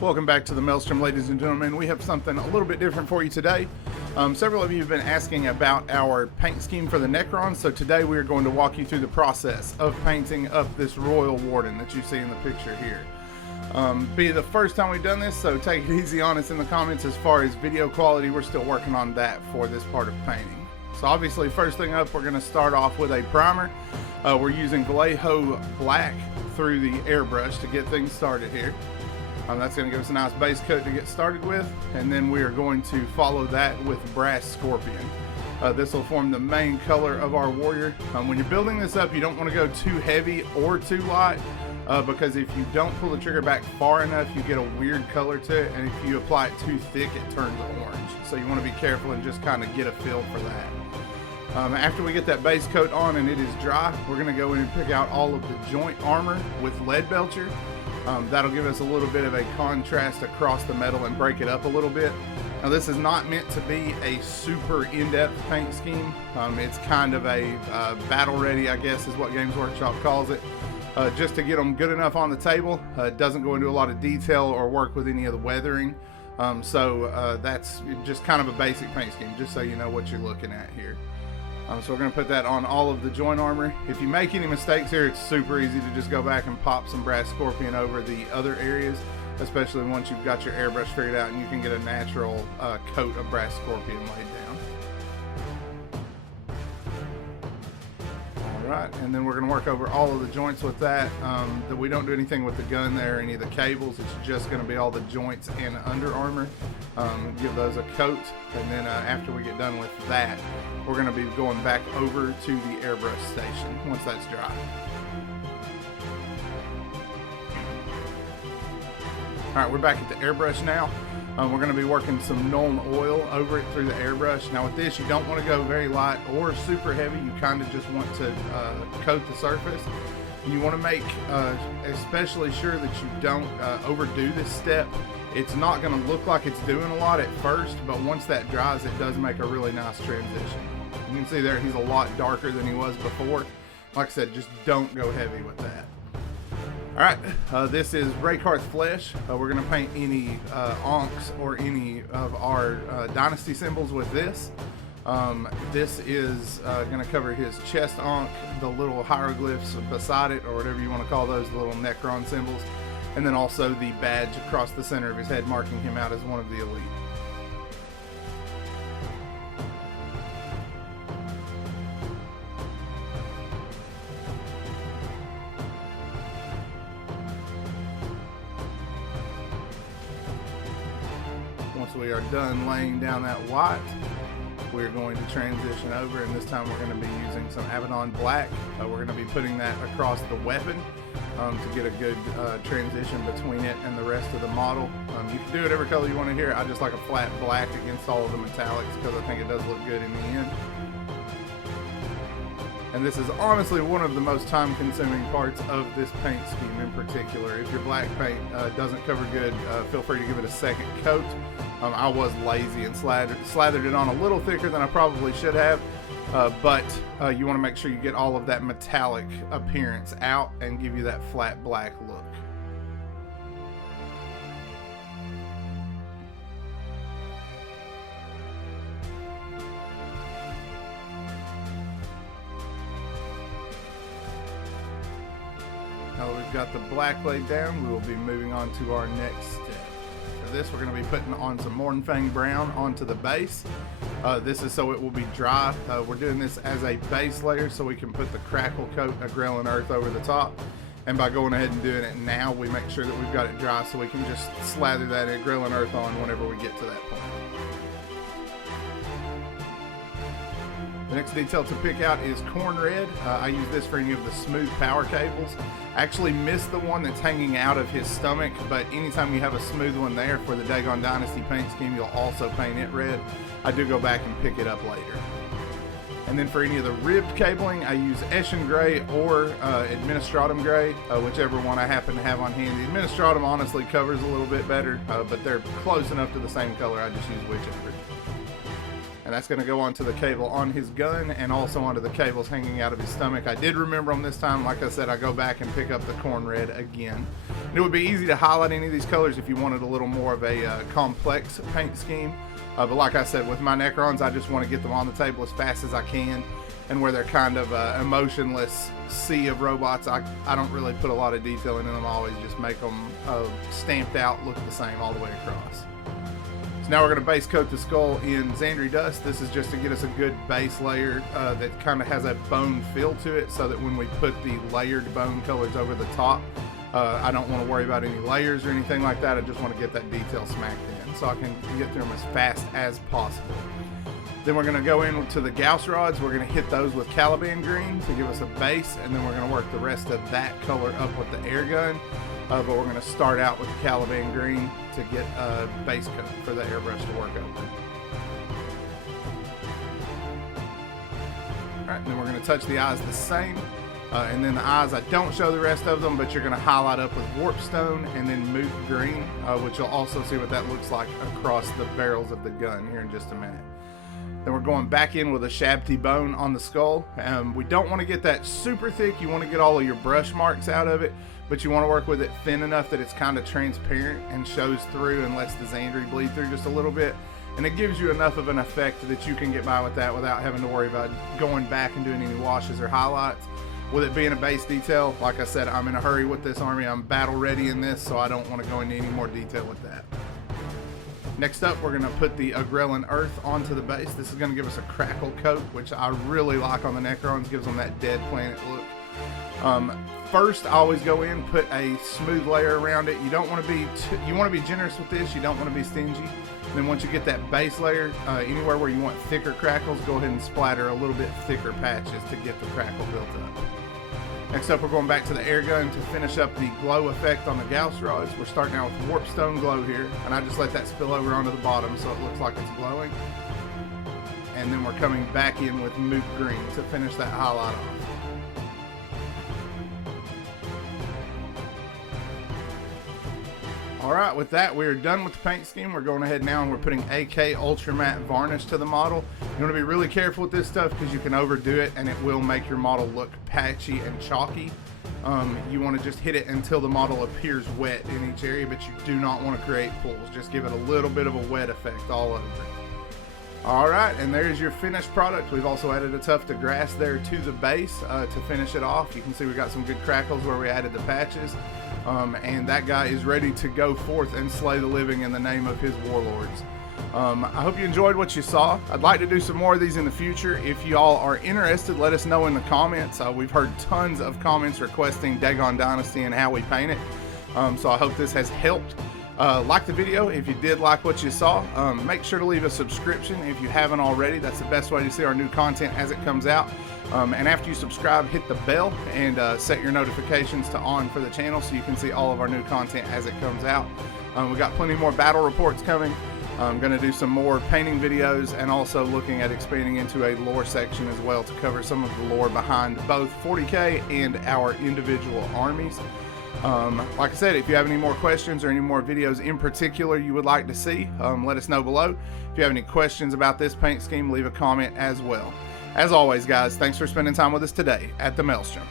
Welcome back to the Maelstrom, ladies and gentlemen. We have something a little bit different for you today. Several of you have been asking about our paint scheme for the Necrons, so today we are going to walk you through the process of painting up this Royal Warden that you see in the picture here. Be the first time we've done this, so take it easy on us in the comments. As far as video quality, we're still working on that for this part of painting. So obviously, first thing up, we're going to start off with a primer. We're using Vallejo Black through the airbrush to get things started here. That's going to give us a nice base coat to get started with, and then we are going to follow that with Brass Scorpion. This will form the main color of our warrior. When you're building this up, you don't want to go too heavy or too light, because if you don't pull the trigger back far enough, you get a weird color to it, and if you apply it too thick, it turns orange. So you want to be careful and just kind of get a feel for that. After we get that base coat on and it is dry, we're going to go in and pick out all of the joint armor with Leadbelcher. That'll give us a little bit of a contrast across the metal and break it up a little bit. Now, this is not meant to be a super in-depth paint scheme. It's kind of a battle ready, I guess is what Games Workshop calls it, just to get them good enough on the table. It doesn't go into a lot of detail or work with any of the weathering. That's just kind of a basic paint scheme, just so you know what you're looking at here. So we're going to put that on all of the joint armor. If you make any mistakes here, it's super easy to just go back and pop some Brass Scorpion over the other areas, especially once you've got your airbrush figured out and you can get a natural coat of Brass Scorpion laid down. Alright, and then we're going to work over all of the joints with that. That we don't do anything with the gun there or any of the cables. It's just going to be all the joints and under armor. Give those a coat, and then after we get done with that, we're going to be going back over to the airbrush station once that's dry. Alright, we're back at the airbrush now. We're going to be working some gnome oil over it through the airbrush. Now with this, you don't want to go very light or super heavy. You kind of just want to coat the surface. And you want to make especially sure that you don't overdo this step. It's not going to look like it's doing a lot at first, but once that dries, it does make a really nice transition. You can see there he's a lot darker than he was before. Like I said, just don't go heavy with that. Alright, this is Raykarth's Flesh. We're going to paint any onks or any of our Dynasty symbols with this. This is going to cover his chest onk, the little hieroglyphs beside it, or whatever you want to call those, the little Necron symbols, and then also the badge across the center of his head marking him out as one of the elite. Once we are done laying down that white, we're going to transition over, and this time we're going to be using some Abaddon Black. We're going to be putting that across the weapon to get a good transition between it and the rest of the model. You can do whatever color you want to here. I just like a flat black against all of the metallics because I think it does look good in the end. And this is honestly one of the most time-consuming parts of this paint scheme in particular. If your black paint doesn't cover good, feel free to give it a second coat. I was lazy and slathered it on a little thicker than I probably should have, but you want to make sure you get all of that metallic appearance out and give you that flat black look. Now that we've got the black laid down, we will be moving on to our next step. For this, we're going to be putting on some Mornfang Brown onto the base. This is so it will be dry. We're doing this as a base layer so we can put the crackle coat agrellin earth over the top. And by going ahead and doing it now, we make sure that we've got it dry so we can just slather that agrellin earth on whenever we get to that point. The next detail to pick out is Corn Red. I use this for any of the smooth power cables. I actually missed the one that's hanging out of his stomach, but anytime you have a smooth one there for the Dagon Dynasty paint scheme, you'll also paint it red. I do go back and pick it up later. And then for any of the ribbed cabling, I use Eshin Gray or Administratum Gray, whichever one I happen to have on hand. The Administratum honestly covers a little bit better, but they're close enough to the same color. I just use whichever. And that's going to go onto the cable on his gun and also onto the cables hanging out of his stomach. I did remember them this time. Like I said, I go back and pick up the Corn Red again. And it would be easy to highlight any of these colors if you wanted a little more of a complex paint scheme. But like I said, with my Necrons, I just want to get them on the table as fast as I can. And where they're kind of emotionless sea of robots, I don't really put a lot of detail into them. I always just make them stamped out, look the same all the way across. So now we're going to base coat the skull in xandry dust. This is just to get us a good base layer that kind of has a bone feel to it, so that when we put the layered bone colors over the top, I don't want to worry about any layers or anything like that. I just want to get that detail smacked in so I can get through them as fast as possible. Then we're going to go in to the Gauss rods. We're going to hit those with Caliban green to give us a base, and then we're going to work the rest of that color up with the air gun. But we're going to start out with the Caliban green to get a base coat for the airbrush to work over. Alright, and then we're going to touch the eyes the same. And then the eyes, I don't show the rest of them, but you're going to highlight up with warpstone and then moot green, which you'll also see what that looks like across the barrels of the gun here in just a minute. Then we're going back in with a shabty bone on the skull. We don't want to get that super thick. You want to get all of your brush marks out of it, but you want to work with it thin enough that it's kind of transparent and shows through and lets the xandry bleed through just a little bit. And it gives you enough of an effect that you can get by with that without having to worry about going back and doing any washes or highlights. With it being a base detail, like I said, I'm in a hurry with this army. I'm battle ready in this, so I don't want to go into any more detail with that. Next up, we're going to put the agrellin earth onto the base. This is going to give us a crackle coat, which I really like on the Necrons. Gives them that dead planet look. First, I always go in, put a smooth layer around it. You don't want to be you want to be generous with this. You don't want to be stingy. And then once you get that base layer, anywhere where you want thicker crackles, go ahead and splatter a little bit thicker patches to get the crackle built up. Next up, we're going back to the air gun to finish up the glow effect on the Gauss rods. We're starting out with warpstone glow here, and I just let that spill over onto the bottom so it looks like it's glowing. And then we're coming back in with moot green to finish that highlight off. Alright, with that, we are done with the paint scheme. We're going ahead now and we're putting AK Ultra Matte Varnish to the model. You want to be really careful with this stuff because you can overdo it and it will make your model look patchy and chalky. You want to just hit it until the model appears wet in each area, but you do not want to create pools. Just give it a little bit of a wet effect all over. Alright, and there's your finished product. We've also added a tuft of grass there to the base to finish it off. You can see we got some good crackles where we added the patches. And that guy is ready to go forth and slay the living in the name of his warlords. I hope you enjoyed what you saw. I'd like to do some more of these in the future. If y'all are interested, let us know in the comments. We've heard tons of comments requesting Dagon Dynasty and how we paint it. So I hope this has helped. Like the video if you did like what you saw. Make sure to leave a subscription if you haven't already. That's the best way to see our new content as it comes out. And after you subscribe, hit the bell and set your notifications to on for the channel so you can see all of our new content as it comes out. We got plenty more battle reports coming. I'm going to do some more painting videos and also looking at expanding into a lore section as well to cover some of the lore behind both 40K and our individual armies. Like I said, if you have any more questions or any more videos in particular you would like to see, let us know below. If you have any questions about this paint scheme, leave a comment as well. As always, guys, thanks for spending time with us today at the Maelstrom.